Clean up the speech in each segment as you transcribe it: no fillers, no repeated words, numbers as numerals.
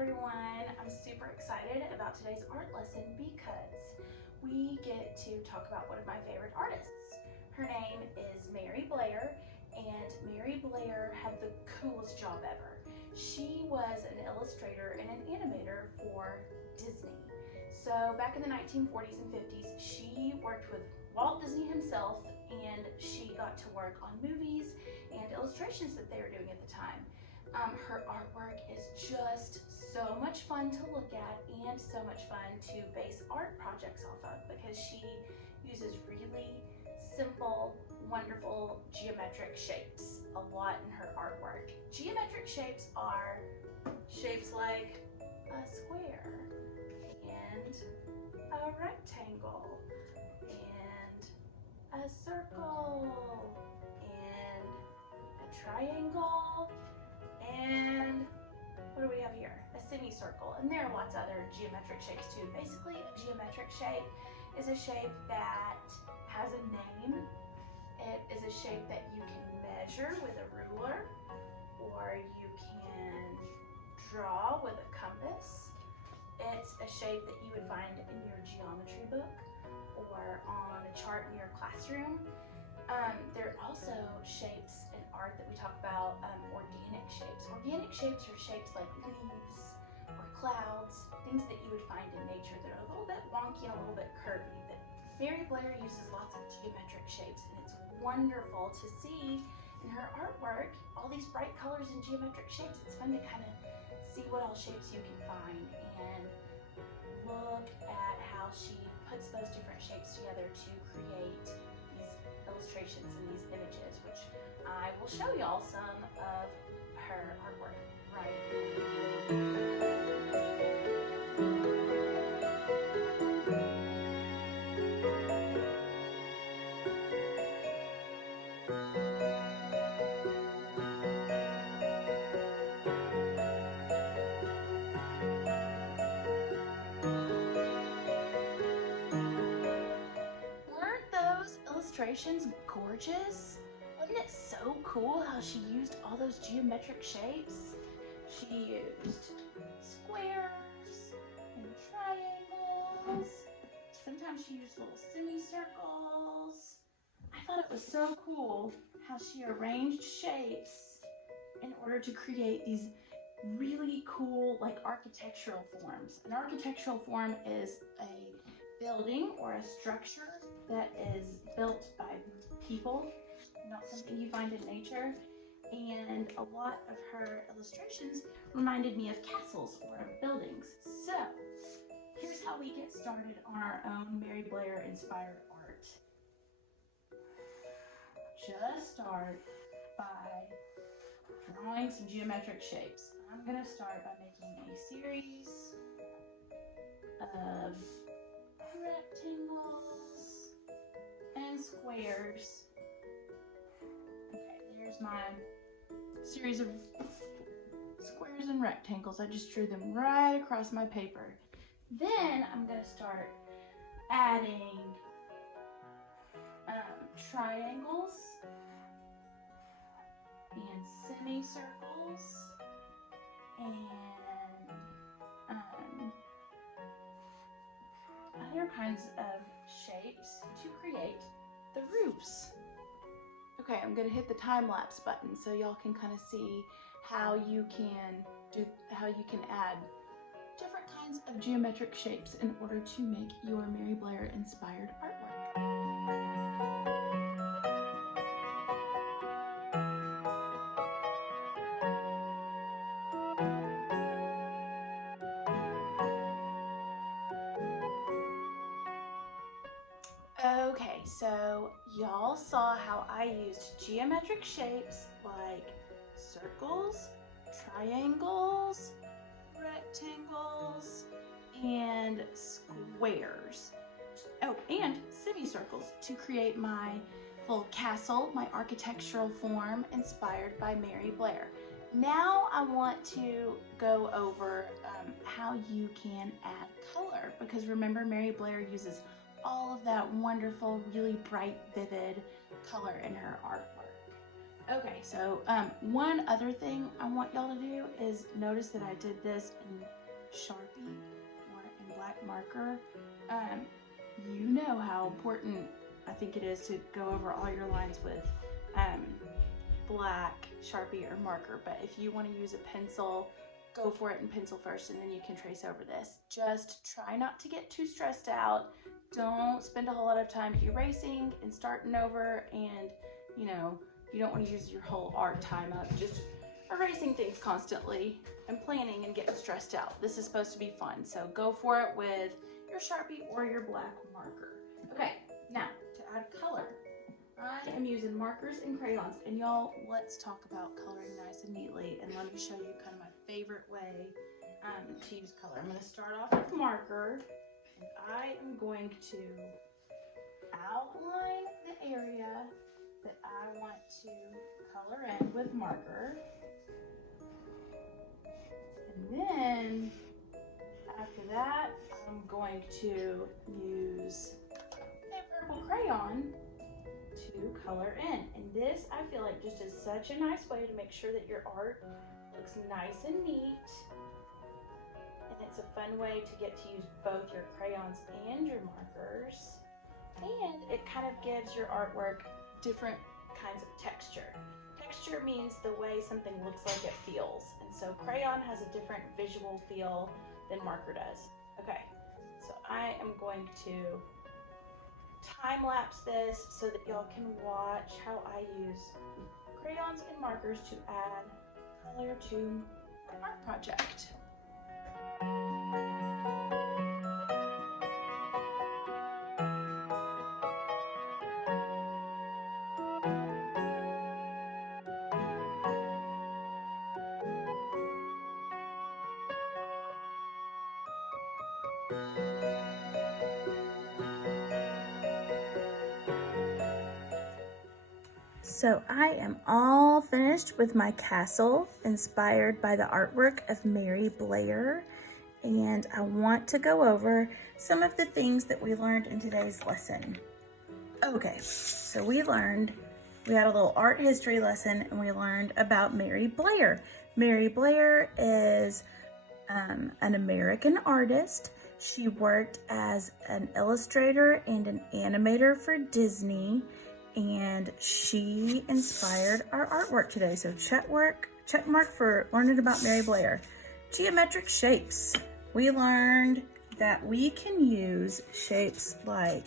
everyone. I'm super excited about today's art lesson because we get to talk about one of my favorite artists. Her name is Blair, and Blair had the coolest job ever. She was an illustrator and an animator for Disney. So back in the 1940s and 50s, she worked with Walt Disney himself, and she got to work on movies and illustrations that they were doing at the time. Her artwork is just so much fun to look at and so much fun to base art projects off of because she uses really simple, wonderful geometric shapes a lot in her artwork. Geometric shapes are shapes like a square and a rectangle and a circle and a triangle. And what do we have here? A semicircle. And there are lots of other geometric shapes too. Basically, a geometric shape is a shape that has a name. It is a shape that you can measure with a ruler, or you can draw with a compass. It's a shape that you would find in your geometry book or on a chart in your classroom. There are also shapes in art that we talk about, organic shapes. Organic shapes are shapes like leaves or clouds, things that you would find in nature that are a little bit wonky and a little bit curvy. But Blair uses lots of geometric shapes, and it's wonderful to see in her artwork all these bright colors and geometric shapes. It's fun to kind of see what all shapes you can find and look at how she puts those different shapes together to create these illustrations and these images, which I will show y'all some of her artwork right now. Illustrations gorgeous? Wasn't it so cool how she used all those geometric shapes? She used squares and triangles. Sometimes she used little semicircles. I thought it was so cool how she arranged shapes in order to create these really cool architectural forms. An architectural form is a building or a structure that is built by people, not something you find in nature. And a lot of her illustrations reminded me of castles or of buildings. So here's how we get started on our own Blair inspired art. Just start by drawing some geometric shapes. I'm gonna start by making a series of rectangles and squares. Okay, there's my series of squares and rectangles. I just drew them right across my paper. Then I'm going to start adding triangles and semicircles and other kinds of shapes to create the roofs. Okay, I'm gonna hit the time lapse button so y'all can kind of see how you can add different kinds of geometric shapes in order to make your Blair inspired artwork. Okay, so y'all saw how I used geometric shapes like circles, triangles, rectangles, and squares. Oh, and semicircles to create my little castle, my architectural form inspired by Blair. Now I want to go over how you can add color, because remember Blair uses all of that wonderful, really bright, vivid color in her artwork. Okay, so one other thing I want y'all to do is notice that I did this in Sharpie or in black marker. You know how important I think it is to go over all your lines with black Sharpie or marker, but if you want to use a pencil, go for it in pencil first and then you can trace over this. Just try not to get too stressed out. Don't spend a whole lot of time erasing and starting over, and you know, you don't want to use your whole art time up just erasing things constantly and planning and getting stressed out. This is supposed to be fun, so go for it with your Sharpie or your black marker. Okay, now to add color, I am using markers and crayons, and y'all, let's talk about coloring nice and neatly, and let me show you kind of my favorite way to use color. I'm going to start off with marker, and I am going to outline the area that I want to color in with marker. And then after that, I'm going to use a purple crayon to color in. And this, I feel like, just is such a nice way to make sure that your art looks nice and neat. And it's a fun way to get to use both your crayons and your markers. And it kind of gives your artwork different kinds of texture. Texture means the way something looks like it feels. And so crayon has a different visual feel than marker does. Okay, so I am going to time lapse this so that y'all can watch how I use crayons and markers to add color to my art project. So I am all finished with my castle inspired by the artwork of Mary Blair, and I want to go over some of the things that we learned in today's lesson. Okay, so we had a little art history lesson, and we learned about Mary Blair. Mary Blair is an American artist. She worked as an illustrator and an animator for Disney, and she inspired our artwork today. So check mark for learning about Mary Blair. Geometric shapes. We learned that we can use shapes like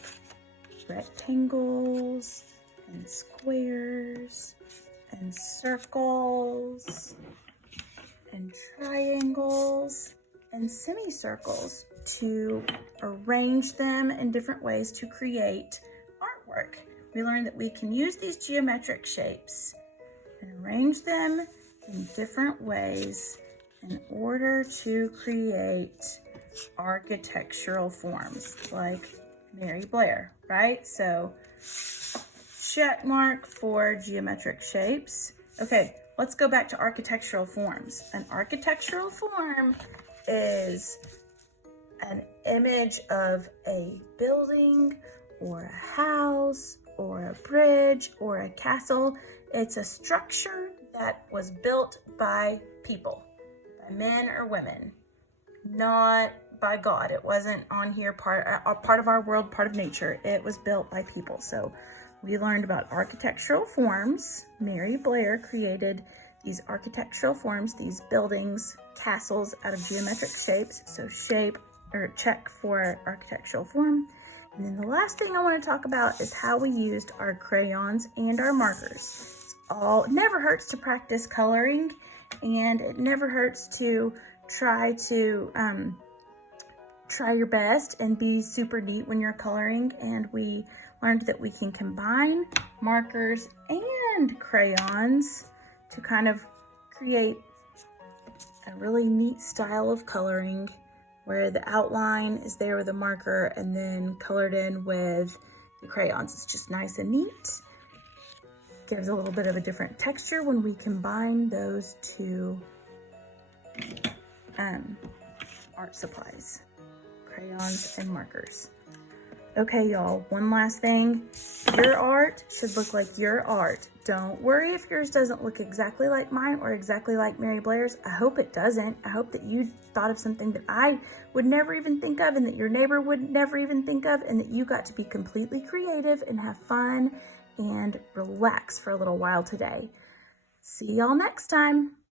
rectangles and squares and circles and triangles and semicircles to arrange them in different ways to create artwork. We learned that we can use these geometric shapes and arrange them in different ways in order to create architectural forms like Mary Blair, right? So check mark for geometric shapes. Okay, let's go back to architectural forms. An architectural form is an image of a building or a house or a bridge or a castle. It's a structure that was built by people, by men or women, not by God. It wasn't on here part of our world, part of nature. It was built by people. So we learned about architectural forms. Mary Blair created these architectural forms, these buildings, castles out of geometric shapes. So check for architectural form. And then the last thing I want to talk about is how we used our crayons and our markers. It never hurts to practice coloring, and it never hurts to try your best and be super neat when you're coloring. And we learned that we can combine markers and crayons to kind of create a really neat style of coloring, where the outline is there with a marker and then colored in with the crayons. It's just nice and neat. Gives a little bit of a different texture when we combine those two art supplies, crayons and markers. Okay, y'all, one last thing. Your art should look like your art. Don't worry if yours doesn't look exactly like mine or exactly like Mary Blair's. I hope it doesn't. I hope that you thought of something that I would never even think of and that your neighbor would never even think of, and that you got to be completely creative and have fun and relax for a little while today. See y'all next time.